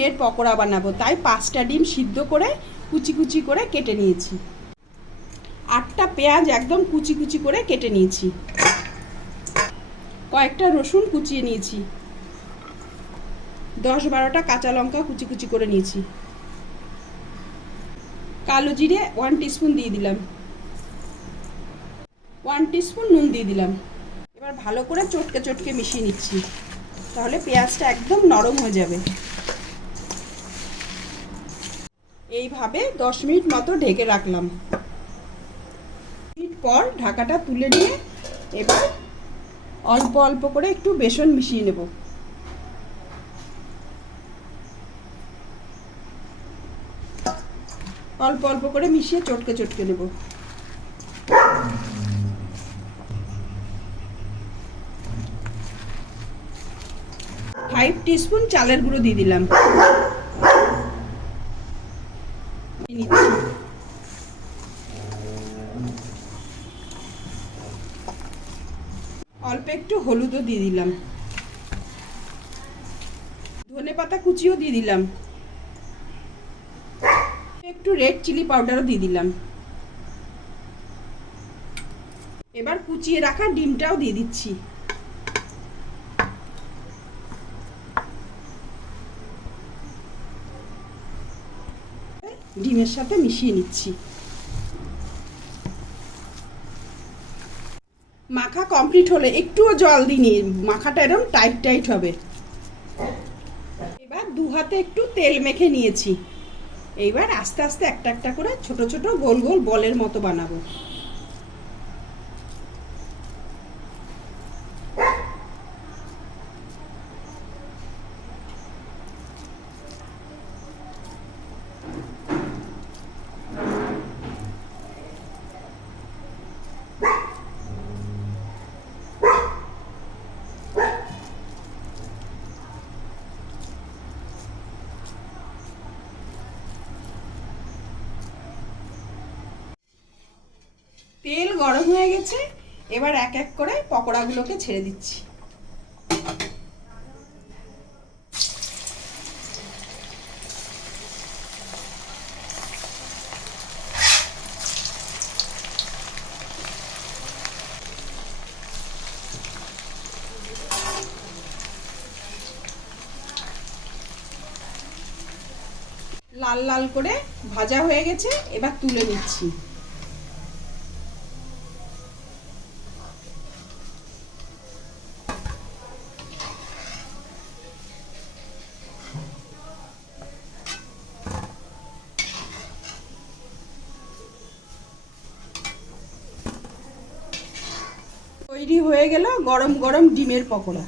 ডিমের পকোড়া বানাবো, তাই 5টা ডিম সিদ্ধ করে কুচি কুচি করে কেটে নিয়েছি। 8টা পেঁয়াজ একদম কুচি কুচি করে কেটে নিয়েছি। কয়েকটা রসুন কুচিয়ে নিয়েছি। 10-12টা কাঁচা লঙ্কা কুচি কুচি করে নিয়েছি। কালো জিরে 1 টিস্পুন দিয়ে দিলাম। 1 টিস্পুন নুন দিয়ে দিলাম। এবার ভালো করে চটকে চটকে মিশিয়ে নিচ্ছি, তাহলে পেঁয়াজটা একদম নরম হয়ে যাবে। এইভাবে 10 মিনিট মতো ঢেকে রাখলাম। মিনিট পর ঢাকাটা তুলে নিয়ে এবার অল্প অল্প করে একটু বেসন মিশিয়ে নেব। অল্প অল্প করে মিশিয়ে চটকে চটকে নেব। 5 টিস্পুন চালের গুঁড়ো দিয়ে দিলাম। অল্প একটু হলুদও দিয়ে দিলাম। ধনেপাতা কুচিও দিয়ে দিলাম। একটু রেড চিলি পাউডারও দিয়ে দিলাম। এবার কুচিয়ে রাখা ডিমটাও দিয়ে দিচ্ছি। ডিমের সাথে মিশিয়ে নিচ্ছি। মাখা কমপ্লিট হলে একটুও জল দিইনি, মাখাটা এরকম টাইট টাইট হবে। এবার 2 হাতে একটু তেল মেখে নিয়েছি। এইবার আস্তে আস্তে একটা একটা করে ছোট ছোট গোল গোল বলের মতো বানাবো। তেল গরম হয়ে গেছে, এবার এক এক করে পকোড়াগুলোকে ছেড়ে দিচ্ছি। লাল লাল করে ভাজা হয়ে গেছে, এবার তুলে নিচ্ছি। তৈরি হয়ে গেল গরম গরম ডিমের পকোড়া।